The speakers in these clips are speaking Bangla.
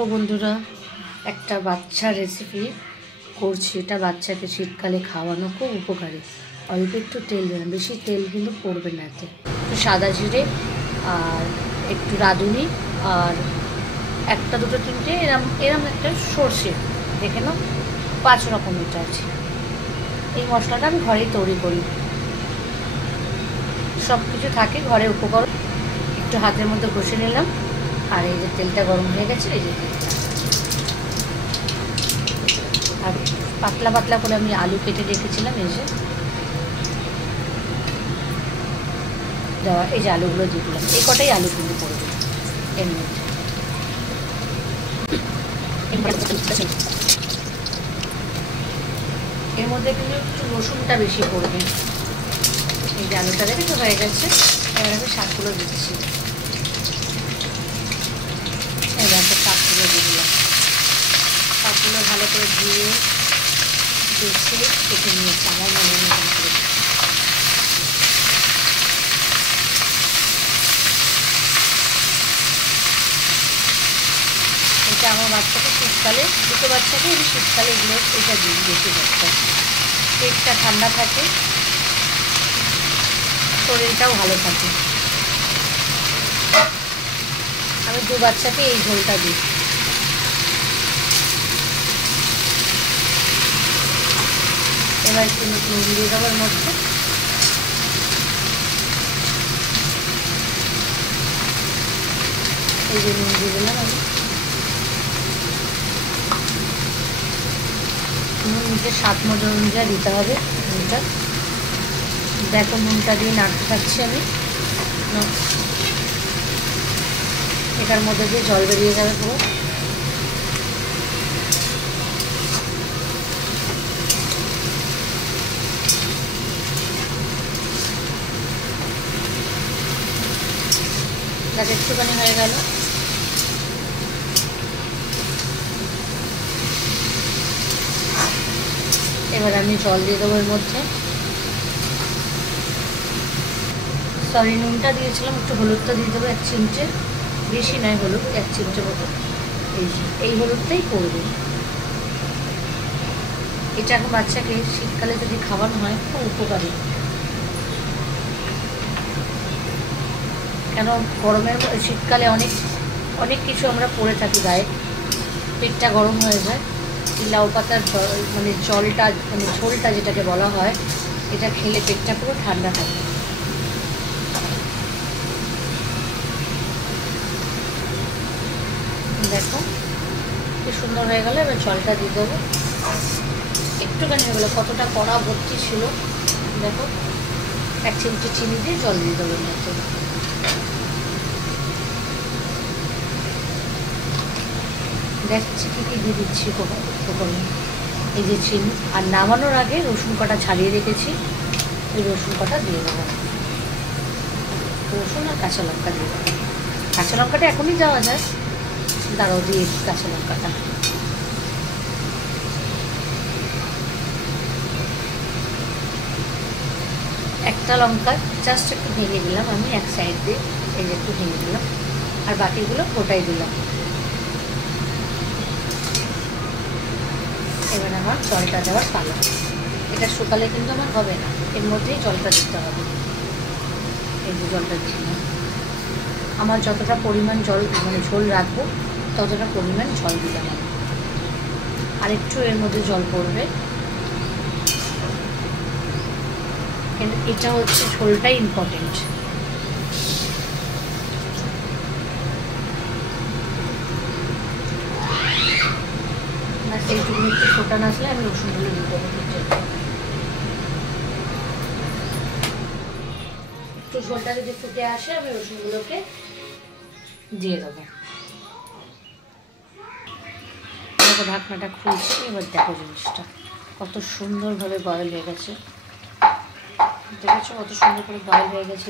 দেখো বন্ধুরা, একটা বাচ্চার রেসিপি করছি। এটা বাচ্চাকে শীতকালে খাওয়ানো খুব উপকারী। অল্প একটু তেল দেবেন, বেশি তেল কিন্তু পড়বে না। এতে একটু সাদা জিরে আর একটু রাঁধুনি আর একটা দুটো তিনটে এরম এরম একটা সর্ষে, দেখে নাও 5 রকম এটা আছে। এই মশলাটা আমি ঘরেই তৈরি করি, সব কিছু থাকে ঘরে উপকরণ। একটু হাতের মধ্যে ঘষে নিলাম। আর এই যে তেলটা গরম হয়ে গেছে, এই যে তেলটা, আর পাতলা পাতলা করে আমি আলু কেটে রেখেছিলাম, এই যে দেওয়া, এই যে আলুগুলো দিয়ে দিলাম। এই কটাই আলু কিন্তু পড়বে এর মধ্যে। এর মধ্যে কিন্তু একটু রসুনটা বেশি পড়বে। এই যে আলুটা দেখে হয়ে গেছে, এবার আমি শাকগুলো দিচ্ছি। এবার শাকগুলো দিয়ে দিলাম। শাকগুলো ভালো করে ধুয়ে বেছে কেটে নিয়েছি আমার মনে মতন করে। এটা আমার বাচ্চাকে শীতকালে, দুটো বাচ্চাকে আমি শীতকালে এগুলো এটা দিই বেশি। বাচ্চা পেটটা ঠান্ডা থাকে, শরীরটাও ভালো থাকে। আমি 2 বাচ্চাকে এই ঝোলটা দিই। এবার একটু নুন দিয়ে দেবো এর মধ্যে। এই যে নুন দিয়ে দিলাম আমি। নুন নিতে স্বাদ মতো অনুযায়ী দিতে হবে নুনটা। দেখো নুনটা দিয়ে নাড়তে থাকছি আমি। এটার মধ্যে দিয়ে জল বেরিয়ে যাবে পুরো। যাতে একটুখানি হয়ে গেল। এবার আমি জল দিয়ে দেবো এর মধ্যে। সরি, নুনটা দিয়েছিলাম, একটু হলুদটা দিয়ে দেবো 1 চিমটে, বেশি নয় হলুদ, 1 চিমটে মতো। এই হলুদটাই পড়বে। এটা এখন বাচ্চাকে শীতকালে যদি খাওয়ানো হয় খুব উপকারী। কেন গরমের শীতকালে অনেক অনেক কিছু আমরা পরে থাকি গায়ে, পেটটা গরম হয়ে যায়। লাউ পাতার মানে জলটা, মানে ঝোলটা যেটাকে বলা হয়, এটা খেলে পেটটা পুরো ঠান্ডা থাকে। দেখো কি সুন্দর হয়ে গেল। এবার জলটা দিয়ে দেবো। একটুখানি হয়ে গেলো, কতটা কড়া ভর্তি ছিল দেখো। 1 চিমটে চিনি দিয়ে জল দিয়ে দেবো এর মধ্যে। দেখছি কী কী দিয়ে দিচ্ছি উপকরণ। এই যে চিনি, আর নামানোর আগে রসুন কটা ছাড়িয়ে রেখেছি, ওই রসুন কটা দিয়ে দেবো। রসুন আর কাঁচা লঙ্কা দিয়ে দেবো। কাঁচা লঙ্কাটা এখনই দেওয়া যায়, দাঁড়াও দিয়ে কাঁচা লঙ্কাটা। একটা লঙ্কা জাস্ট একটু ভেঙে দিলাম আমি এক সাইড দিয়ে, এই যে একটু ভেঙে দিলাম, আর বাকিগুলো গোটাই দিলাম। এবার আমার জলটা দেওয়ার পালা। এটা শুকালে কিন্তু আমার হবে না, এর মধ্যেই জলটা দিতে হবে। এই যে জলটা দিলাম। আমার যতটা পরিমাণ জল মানে ঝোল রাখবো ততটা পরিমাণ জল দিলাম আমি। আর একটু এর মধ্যে জল পড়বে, কিন্তু এটা হচ্ছে ঝোলটাই ইম্পর্টেন্ট। সেইটুকু একটু ফোটানো আসলে আমি রসুনগুলো দিয়ে দেবো। একটু ঝোলটা যদি ফুটে আসে আমি রসুনগুলোকে দিয়ে দেবো। দেখো ঢাকনাটা খুলছি, এবার দেখো জিনিসটা কত সুন্দরভাবে বয়েল হয়ে গেছে। দেখেছো কত সুন্দর করে বয়েল হয়ে গেছে।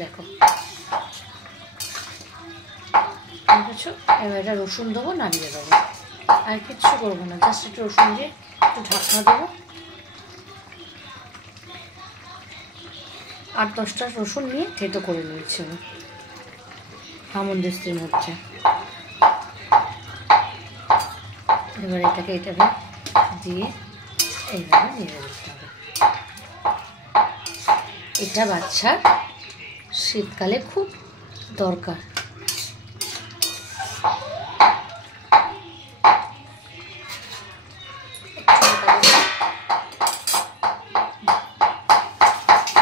দেখো দেখেছো। এবার এটা রসুন দেবো, নামিয়ে দেবো, আর কিচ্ছু করবো না। জাস্ট একটু রসুন দিয়ে একটু ঢাকনা দেবো। 8-10টা রসুন নিয়ে থেতো করে নিয়েছি আমি। হামনদিস্তির মধ্যে। এবার এটাকে দিয়ে এইভাবে নেড়ে দিতে হবে। এটা বাচ্চার শীতকালে খুব দরকার।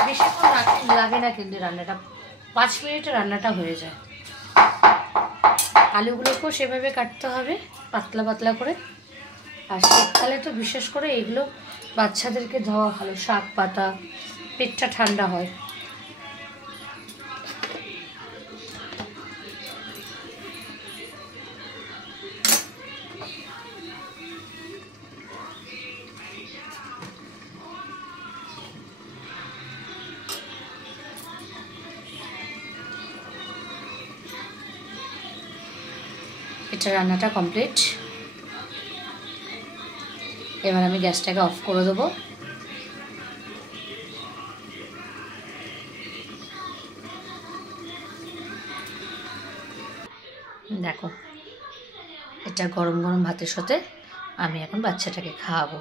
বেশিক্ষণ লাগে না কিন্তু রান্নাটা, 5 মিনিটে রান্নাটা হয়ে যায়। আলুগুলোকেও সেভাবে কাটতে হবে পাতলা পাতলা করে। আর শীতকালে তো বিশেষ করে এগুলো বাচ্চাদেরকে দেওয়া ভালো, শাক পাতা, পেটটা ঠান্ডা হয়। এটা রান্নাটা কমপ্লিট। এবার আমি গ্যাসটাকে অফ করে দেবো। দেখো, এটা গরম গরম ভাতের সাথে আমি এখন বাচ্চাটাকে খাওয়াবো।